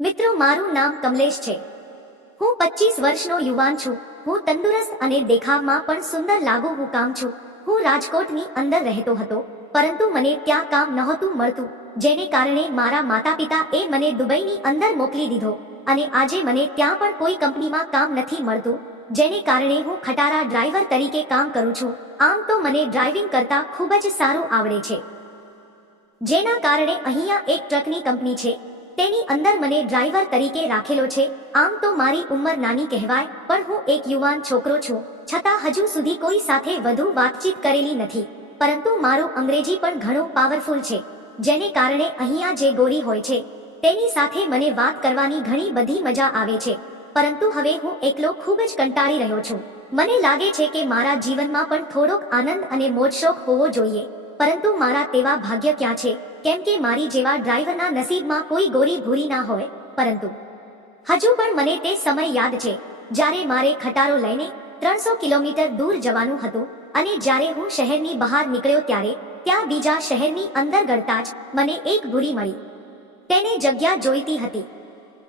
મિત્રો, મારું નામ કમલેશ છે. હું પચીસ વર્ષનો યુવાન છું. હું તંદુરસ્ત અને દેખાવમાં પણ સુંદર લાગુ હું કામ છું. હું રાજકોટની અંદર રહેતો હતો, પરંતુ મને ત્યાં કામ નહોતું મળતું, જેને કારણે મારા માતા પિતા એ મને દુબઈની અંદર મોકલી દીધો અને આજે મને ત્યાં પણ કોઈ કંપનીમાં કામ નથી મળતું, જેને કારણે હું ખટારા ડ્રાઈવર તરીકે કામ કરું છું. આમ તો મને ડ્રાઇવિંગ કરતા ખૂબ જ સારું આવડે છે. જેના કારણે અહીંયા એક ટ્રકની કંપની છે. તેની અંદર મને ડ્રાઈવર તરીકે રાખેલો છે. આમ તો મારી ઉંમર નાની કહેવાય, પણ હું એક યુવાન છોકરો છું. છતાં હજુ સુધી કોઈ સાથે વધુ વાતચીત કરેલી નથી. પરંતુ મારો અંગ્રેજી પણ ઘણો પાવરફુલ છે, જેને કારણે અહીંયા જે ગોરી હોય છે, તેની સાથે મને વાત કરવાની ઘણી બધી મજા આવે છે. પરંતુ હવે હું એકલો ખૂબ જ કંટાળી રહ્યો છું. મને લાગે છે કે મારા જીવનમાં પણ થોડોક આનંદ અને મોજશોખ હોવો જોઈએ. પરંતુ મારા તેવા ભાગ્ય ક્યાં છે? કેમ કે મારી જેવા ડ્રાઈવરના નસીબમાં કોઈ ગોરી ભૂરી ના હોય, પરંતુ હજુ પણ મને તે સમય યાદ છે, જ્યારે મારે ખટારો લઈને ત્રણસો કિલોમીટર દૂર જવાનું હતું અને જ્યારે હું શહેરની બહાર નીકળ્યો ત્યારે, ત્યાં બીજા શહેરની અંદર ગળતા જ મને એક ભૂરી મળી. તેને જગ્યા જોઈતી હતી.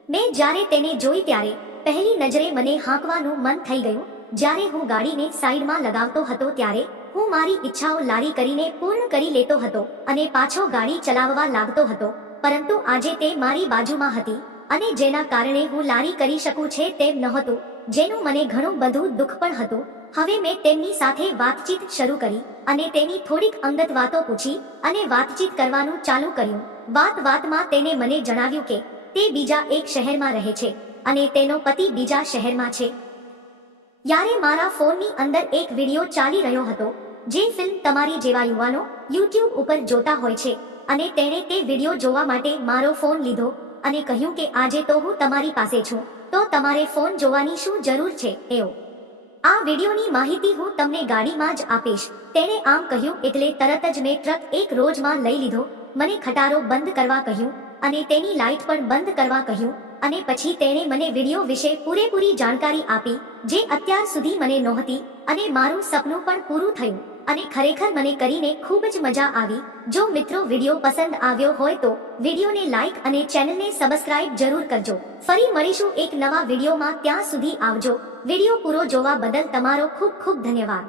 મેં જ્યારે તેને જોઈ ત્યારે, પહેલી નજરે મને હાંકવાનું મન થઈ ગયું, જ્યારે હું ગાડીને સાઈડમાં લગાવતો હતો ત્યારે હું મારી ઈચ્છાઓ લારી કરીને પૂર્ણ કરી લેતો હતો અને પાછો ગાડી ચલાવવા લાગતો હતો. પરંતુ આજે તે મારી બાજુમાં હતી અને જેના કારણે હું લારી કરી શકું છે તેમ નહોતું, જેનું મને ઘણું બધું દુઃખ પણ હતું. હવે મેં તેમની સાથે વાતચીત શરૂ કરી અને તેની થોડીક અંગત વાતો પૂછી અને વાતચીત કરવાનું ચાલુ કર્યું. વાત વાતમાં તેને મને જણાવ્યું કે તે બીજા એક શહેરમાં રહે છે અને તેનો પતિ બીજા શહેરમાં છે. યારે મારા ફોનની અંદર એક વીડિયો ચાલી રહ્યો હતો જે ફિલ્મ તમારી જેવા યુવાનો યુટ્યુબ ઉપર જોતા હોય છે. અને તેણે તે વીડિયો જોવા માટે મારો ફોન લીધો અને કહ્યું કે આજે તો હું તમારી પાસે છું. તો તમારે ફોન જોવાની શું જરૂર છે? એવો. આ વિડીયોની માહિતી હું તમને ગાડીમાં જ આપીશ. તેણે આમ કહ્યું એટલે તરત જ મેં ટ્રક એક રોજમાં લઈ લીધો. મને ખટારો બંધ કરવા કહ્યું અને તેની લાઇટ પણ બંધ કરવા કહ્યું. અને પછી તેણે મને વીડિયો વિશે પૂરેપૂરી જાણકારી આપી, જે અત્યાર સુધી મને નહોતી, અને મારું સપનું પણ પૂરું થયું, અને ખરેખર મને કરીને ખૂબ જ મજા આવી. જો મિત્રો વીડિયો પસંદ આવ્યો હોય તો વિડિયોને લાઇક અને ચેનલને સબસ્ક્રાઇબ જરૂર કરજો. ફરી મળીશું એક નવા વિડીયોમાં, ત્યાં સુધી આવજો. વીડિયો પૂરો જોવા બદલ તમારો ખૂબ ખૂબ ધન્યવાદ.